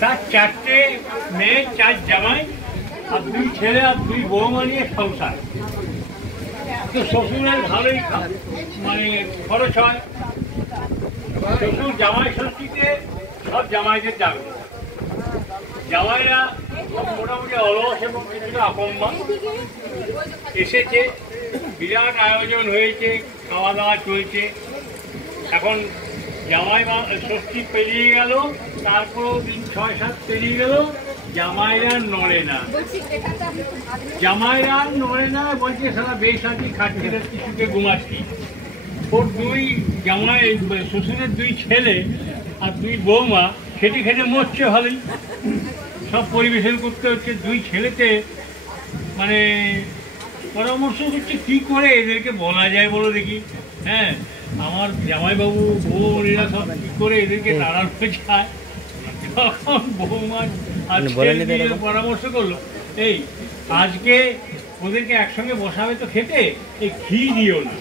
তার 4টে মেয়ে 4 জামাই আর 2 ছেলে আর 2 বৌমা নিয়ে সংসার। তো শ্বশুরের ভালোই মানে খরচ হয়। শ্বশুর জামাই ষষ্ঠীতে সব জামাইদের ডাকবে। জামাইরা মোটামুটি অলস এবং কিছুটা আপম্মা এসেছে, বিরাট আয়োজন হয়েছে, খাওয়া দাওয়া চলছে। এখন জামাই ষষ্ঠী পেরিয়ে গেল, তারপরেও দিন 6-7 পেরিয়ে গেল, জামাইরা নড়ে না। জামাইরা নড়ে না বলছে সারা বেশ আছি, খাচ্ছি কিছুকে ঘুমাচ্ছি। ওর 2 জামাই শ্বশুরের 2 ছেলে আর 2 বৌমা খেটে খেটে মরছে ভালোই। সব পরিবেশন করতে হচ্ছে। 2 ছেলেতে মানে পরামর্শ হচ্ছে কী করে এদেরকে বলা যায় বলো দেখি। হ্যাঁ, আমার জামাইবাবু বৌমণিরা সব কী করে এদেরকে নাড়ানো যায়। তখন বৌমা আর ছেলে পরামর্শ করলো, এই আজকে ওদেরকে একসঙ্গে বসাবে তো খেতে, এই ঘি দিও না,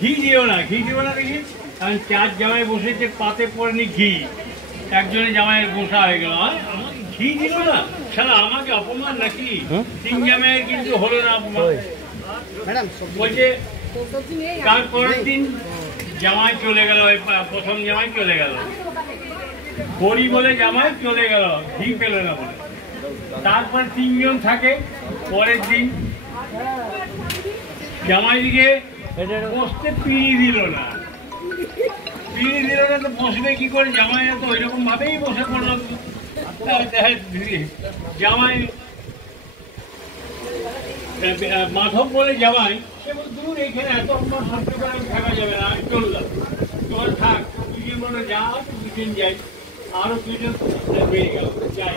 ঘি দিও না, ঘি দিও না দেখি। কারণ 4 জামাই বসেছে, পাতে পড়েনি ঘি, একজনে জামাইয়ের বসা হয়ে গেল, আমাকে ঘি দিল না, সারা আমাকে অপমান নাকি। 3 জামাইয়ের কিন্তু হলো না অপমান। বলছে তারপরের দিন জামাই চলে গেল, প্রথম জামাই চলে গেল, হরি বলে জামাই চলে গেল, ঘি পেল না বলে। তারপর 3 জন থাকে। পরের দিন জামাই দিকে বসতে পিড়ি দিল না, পিড়ি দিল না তো বসবে কি করে? জামাইরা তো ওইরকম ভাবেই বসে পড়লো। জামাই মাধব বলে জামাই, সে বল দূর এখানে এত আমার সহ্য করে থাকা যাবে না, আমি চললাম, তোমার থাক, 2 জন বলে যা 2 দিন যাই, আরো 2 জন বেড়ে গেল, যাই।